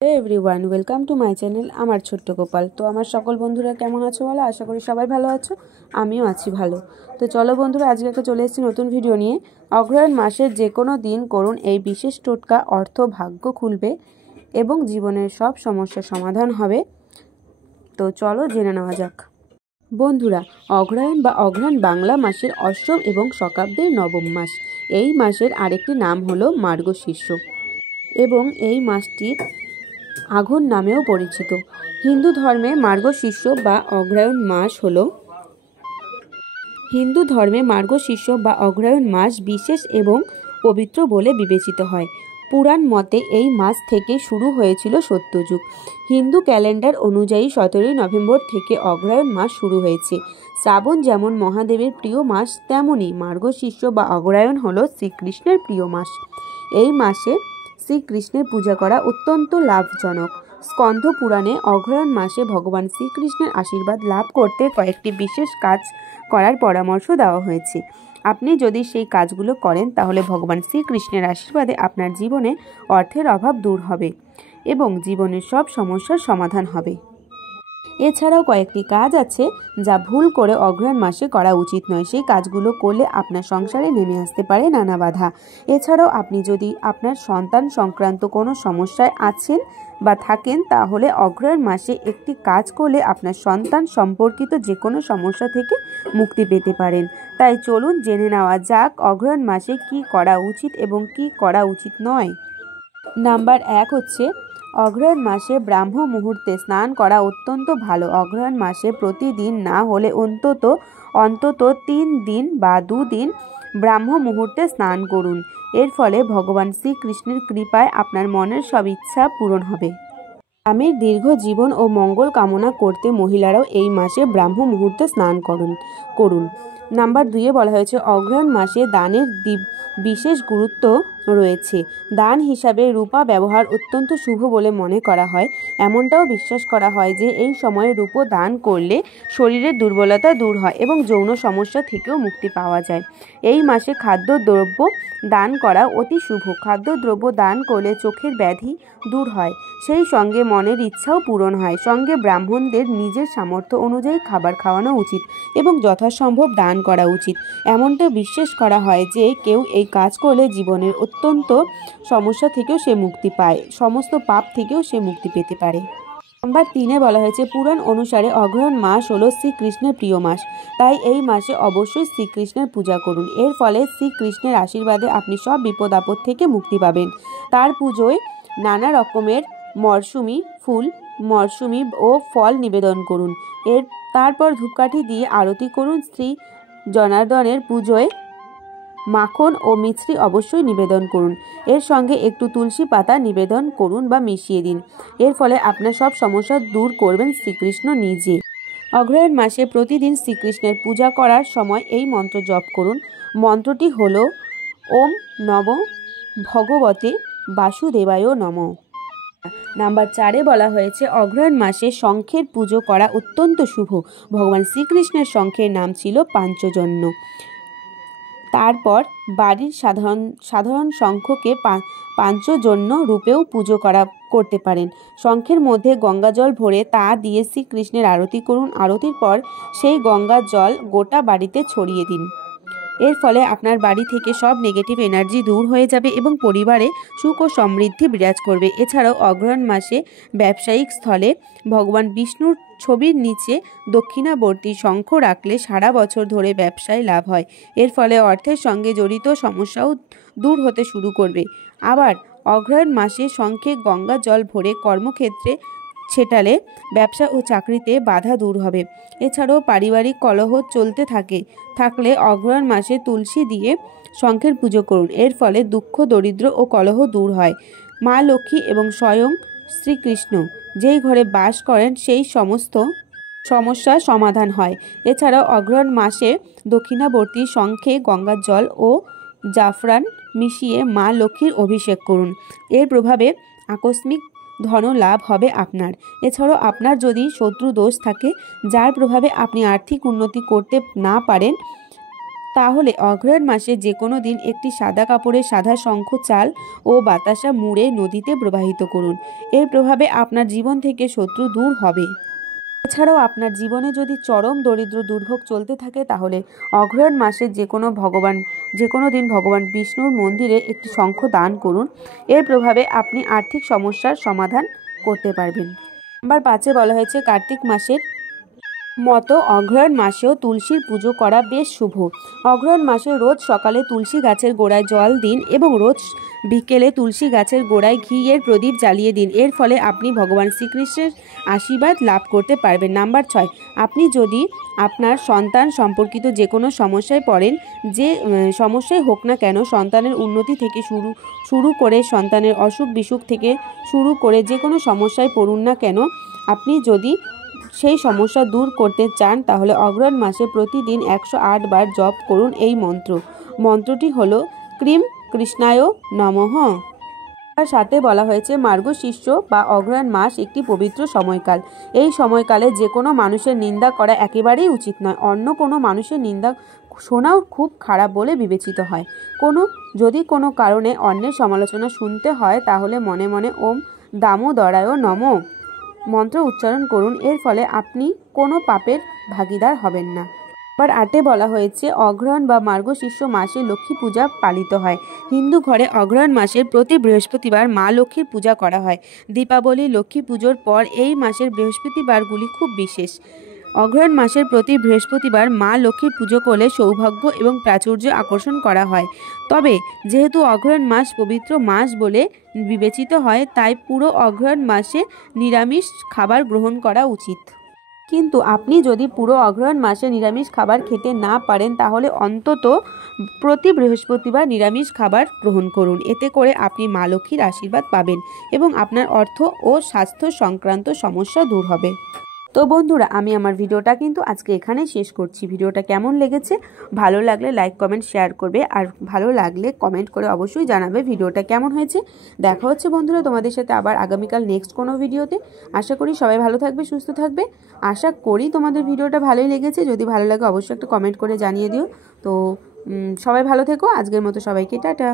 Hey everyone, welcome to my channel আমার ছোট্ট গোপাল। তো আমার সকল বন্ধুরা কেমন আছো বলো? আশা করি সবাই ভালো আছো, আমিও আছি ভালো। তো চলো বন্ধুরা, আজকে একটা চলে এসেছি নতুন ভিডিও নিয়ে। অগ্রহায়ণ মাসের যে কোনো দিন করুন এই বিশেষ টোটকা, অর্থ ভাগ্য খুলবে এবং জীবনের সব সমস্যার সমাধান হবে। তো চলো জেনে নেওয়া যাক। বন্ধুরা, অগ্রহায়ণ বা অঘ্রাণ বাংলা মাসের অষ্টম এবং শকাব্দের নবম মাস। এই মাসের আরেকটি নাম হলো মার্গশীর্ষ এবং এই মাসটির আঘন নামেও পরিচিত। হিন্দু ধর্মে মার্গশীর্ষ বা অগ্রহায়ণ মাস বিশেষ এবং পবিত্র বলে বিবেচিত হয়। পুরাণ মতে এই মাস থেকে শুরু হয়েছিল সত্যযুগ। হিন্দু ক্যালেন্ডার অনুযায়ী 17 নভেম্বর থেকে অগ্রহায়ণ মাস শুরু হয়েছে। শ্রাবণ যেমন মহাদেবের প্রিয় মাস, তেমনি মার্গশীর্ষ বা অগ্রহায়ণ হল শ্রীকৃষ্ণের প্রিয় মাস। এই মাসে শ্রীকৃষ্ণের পূজা করা অত্যন্ত লাভজনক। স্কন্দ পুরাণে অগ্রহায়ণ মাসে ভগবান শ্রীকৃষ্ণের আশীর্বাদ লাভ করতে কয়েকটি বিশেষ কাজ করার পরামর্শ দেওয়া হয়েছে। আপনি যদি সেই কাজগুলো করেন তাহলে ভগবান শ্রীকৃষ্ণের আশীর্বাদে আপনার জীবনে অর্থের অভাব দূর হবে এবং জীবনের সব সমস্যার সমাধান হবে। এছাড়াও কয়েকটি কাজ আছে যা ভুল করে অগ্রহায়ণ মাসে করা উচিত নয়। সেই কাজগুলো করলে আপনার সংসারে নেমে আসতে পারে নানা বাধা। এছাড়াও আপনি যদি আপনার সন্তান সংক্রান্ত কোনো সমস্যায় আছেন বা থাকেন, তাহলে অগ্রহায়ণ মাসে একটি কাজ করলে আপনার সন্তান সম্পর্কিত যে কোনো সমস্যা থেকে মুক্তি পেতে পারেন। তাই চলুন জেনে নেওয়া যাক অগ্রহায়ণ মাসে কি করা উচিত এবং কি করা উচিত নয়। নাম্বার 1 হচ্ছে অগ্রহায়ণ মাসে ব্রাহ্ম মুহূর্তে স্নান করা অত্যন্ত ভালো। অগ্রহায়ণ মাসে প্রতিদিন না হলে অন্তত 3 দিন বা 2 দিন ব্রাহ্ম মুহূর্তে স্নান করুন। এর ফলে ভগবান শ্রীকৃষ্ণের কৃপায় আপনার মনের সব ইচ্ছা পূরণ হবে। স্বামীর দীর্ঘ জীবন ও মঙ্গল কামনা করতে মহিলারাও এই মাসে ব্রাহ্ম মুহূর্তে স্নান করুন। নাম্বার 2 বলা হয়েছে অগ্রহায়ণ মাসে দানের বিশেষ গুরুত্ব রয়েছে। দান হিসাবে রূপা ব্যবহার অত্যন্ত শুভ বলে মনে করা হয়। এমনটাও বিশ্বাস করা হয় যে এই সময়ে রূপো দান করলে শরীরের দুর্বলতা দূর হয় এবং যৌন সমস্যা থেকেও মুক্তি পাওয়া যায়। এই মাসে খাদ্যদ্রব্য দান করা অতি শুভ। খাদ্যদ্রব্য দান করলে চোখের ব্যাধি দূর হয়, সেই সঙ্গে মনের ইচ্ছাও পূরণ হয়। সঙ্গে ব্রাহ্মণদের নিজের সামর্থ্য অনুযায়ী খাবার খাওয়ানো উচিত এবং যথাসম্ভব দান করা উচিত। এমনটা বিশ্বাস করা হয় যে কেউ এই কাজ করলে জীবনের অত্যন্ত সমস্যা থেকেও সে মুক্তি পায়, সমস্ত পাপ থেকেও সে মুক্তি পেতে পারে। নাম্বার 3 বলা হয়েছে পুরাণ অনুসারে অগ্রহায়ণ মাস হলো শ্রীকৃষ্ণের প্রিয় মাস। তাই এই মাসে অবশ্যই শ্রীকৃষ্ণের পূজা করুন। এর ফলে শ্রীকৃষ্ণের আশীর্বাদে আপনি সব বিপদ আপদ থেকে মুক্তি পাবেন। তার পুজোয় নানা রকমের মরশুমি ও ফল নিবেদন করুন। তারপর ধূপকাঠি দিয়ে আরতি করুন। শ্রী জনার্দনের পুজোয় মাখন ও মিছরি অবশ্যই নিবেদন করুন। এর সঙ্গে একটু তুলসী পাতা নিবেদন করুন বা মিশিয়ে দিন। এর ফলে আপনার সব সমস্যা দূর করবেন শ্রীকৃষ্ণ নিজে। অগ্রহায়ণ মাসে প্রতিদিন শ্রীকৃষ্ণের পূজা করার সময় এই মন্ত্র জপ করুন। মন্ত্রটি হল ওম নমঃ ভগবতে বাসুদেবায় নমঃ। নাম্বার 4 বলা হয়েছে অগ্রহায়ণ মাসে শঙ্খের পুজো করা অত্যন্ত শুভ। ভগবান শ্রীকৃষ্ণের শঙ্খের নাম ছিল পাঞ্চজন্য। তারপর বাড়ির সাধারণ শঙ্খকে পাঞ্চজন্য রূপেও পুজো করতে পারেন। শঙ্খের মধ্যে গঙ্গা জল ভরে তা দিয়ে শ্রীকৃষ্ণের আরতি করুন। আরতির পর সেই গঙ্গা জল গোটা বাড়িতে ছড়িয়ে দিন। এর ফলে আপনার বাড়ি থেকে সব নেগেটিভ এনার্জি দূর হয়ে যাবে এবং পরিবারে সুখ ও সমৃদ্ধি বিরাজ করবে। এছাড়াও অগ্রহায়ণ মাসে ব্যবসায়িক স্থলে ভগবান বিষ্ণুর ছবির নিচে দক্ষিণাবর্তী শঙ্খ রাখলে সারা বছর ধরে ব্যবসায় লাভ হয়। এর ফলে অর্থের সঙ্গে জড়িত সমস্যাও দূর হতে শুরু করবে। আবার অগ্রহায়ণ মাসে শঙ্খে গঙ্গা জল ভরে কর্মক্ষেত্রে ছেটালে ব্যবসা ও চাকরিতে বাধা দূর হবে। এছাড়াও পারিবারিক কলহ চলতে থাকলে অগ্রহায়ণ মাসে তুলসী দিয়ে শঙ্খের পুজো করুন। এর ফলে দুঃখ দরিদ্র ও কলহ দূর হয়। মা লক্ষ্মী এবং স্বয়ং শ্রীকৃষ্ণ যেই ঘরে বাস করেন সেই সমস্ত সমস্যার সমাধান হয়। এছাড়াও অগ্রহায়ণ মাসে দক্ষিণাবর্তী শঙ্খে গঙ্গার জল ও জাফরান মিশিয়ে মা লক্ষ্মীর অভিষেক করুন। এর প্রভাবে আকস্মিক ধন লাভ হবে আপনার। এছাড়াও আপনার যদি শত্রু দোষ থাকে যার প্রভাবে আপনি আর্থিক উন্নতি করতে না পারেন, তাহলে অগ্রহায়ণ মাসে যে কোনো দিন একটি সাদা কাপড়ে সাদা শঙ্খ, চাল ও বাতাসা মুড়ে নদীতে প্রবাহিত করুন। এর প্রভাবে আপনার জীবন থেকে শত্রু দূর হবে। এছাড়াও আপনার জীবনে যদি চরম দরিদ্র দুর্ভোগ চলতে থাকে তাহলে অগ্রহায়ণ মাসে যে কোনো দিন ভগবান বিষ্ণুর মন্দিরে একটি শঙ্খ দান করুন। এর প্রভাবে আপনি আর্থিক সমস্যার সমাধান করতে পারবেন। নাম্বার 5-এ বলা হয়েছে কার্তিক মাসের মতো অগ্রহায়ণ মাসেও তুলসীর পুজো করা বেশ শুভ। অগ্রহায়ণ মাসে রোজ সকালে তুলসী গাছের গোড়ায় জল দিন এবং রোজ বিকেলে তুলসী গাছের গোড়ায় ঘিয়ের প্রদীপ জ্বালিয়ে দিন। এর ফলে আপনি ভগবান শ্রীকৃষ্ণের আশীর্বাদ লাভ করতে পারবেন। নাম্বার 6, আপনি যদি আপনার সন্তান সম্পর্কিত যে কোনো সমস্যায় পড়েন, যে সমস্যাই হোক না কেন, সন্তানের উন্নতি থেকে শুরু করে সন্তানের অসুখ বিসুখ থেকে শুরু করে যে কোনো সমস্যায় পড়ুন না কেন, আপনি যদি সেই সমস্যা দূর করতে চান তাহলে অগ্রহায়ণ মাসে প্রতিদিন 108 বার জপ করুন এই মন্ত্রটি হলো ক্রিম কৃষ্ণায় নমঃ। তার সাথে বলা হয়েছে মার্গশীর্ষ বা অগ্রহায়ণ মাস একটি পবিত্র সময়কাল। এই সময়কালে যে কোনো মানুষের নিন্দা করা একেবারেই উচিত নয়। অন্য কোনো মানুষের নিন্দা শোনাও খুব খারাপ বলে বিবেচিত হয়। যদি কোনো কারণে অন্যের সমালোচনা শুনতে হয় তাহলে মনে মনে ওম দামোদরায় নমঃ মন্ত্র উচ্চারণ করুন। এর ফলে আপনি কোনো পাপের ভাগীদার হবেন না। নাম্বার 8-এ বলা হয়েছে অগ্রহায়ণ বা মার্গশীর্ষ মাসে লক্ষ্মী পূজা পালিত হয়। হিন্দু ঘরে অগ্রহায়ণ মাসের প্রতি বৃহস্পতিবার মা লক্ষ্মীর পূজা করা হয়। দীপাবলি, লক্ষ্মী পুজোর পর এই মাসের বৃহস্পতিবারগুলি খুব বিশেষ। অগ্রহায়ণ মাসের প্রতি বৃহস্পতিবার মা লক্ষ্মীর পুজো করলে সৌভাগ্য এবং প্রাচুর্য আকর্ষণ করা হয়। তবে যেহেতু অগ্রহায়ণ মাস পবিত্র মাস বলে বিবেচিত হয়, তাই পুরো অগ্রহায়ণ মাসে নিরামিষ খাবার গ্রহণ করা উচিত। কিন্তু আপনি যদি পুরো অগ্রহায়ণ মাসে নিরামিষ খাবার খেতে না পারেন তাহলে অন্তত প্রতি বৃহস্পতিবার নিরামিষ খাবার গ্রহণ করুন। এতে করে আপনি মা লক্ষ্মীর আশীর্বাদ পাবেন এবং আপনার অর্থ ও স্বাস্থ্য সংক্রান্ত সমস্যা দূর হবে। তো বন্ধুরা, আমি আমার ভিডিওটা কিন্তু আজকে এখানে শেষ করছি। ভিডিওটা কেমন লেগেছে, ভালো লাগলে লাইক কমেন্ট শেয়ার করবে, আর ভালো লাগলে কমেন্ট করে অবশ্যই জানাবে ভিডিওটা কেমন হয়েছে। দেখা হচ্ছে বন্ধুরা তোমাদের সাথে আবার আগামীকাল নেক্সট কোনো ভিডিওতে। আশা করি সবাই ভালো থাকবে, সুস্থ থাকবে। আশা করি তোমাদের ভিডিওটা ভালোই লেগেছে। যদি ভালো লাগে অবশ্যই একটা কমেন্ট করে জানিয়ে দিও। তো সবাই ভালো থেকো। আজকের মতো সবাইকে টাটা।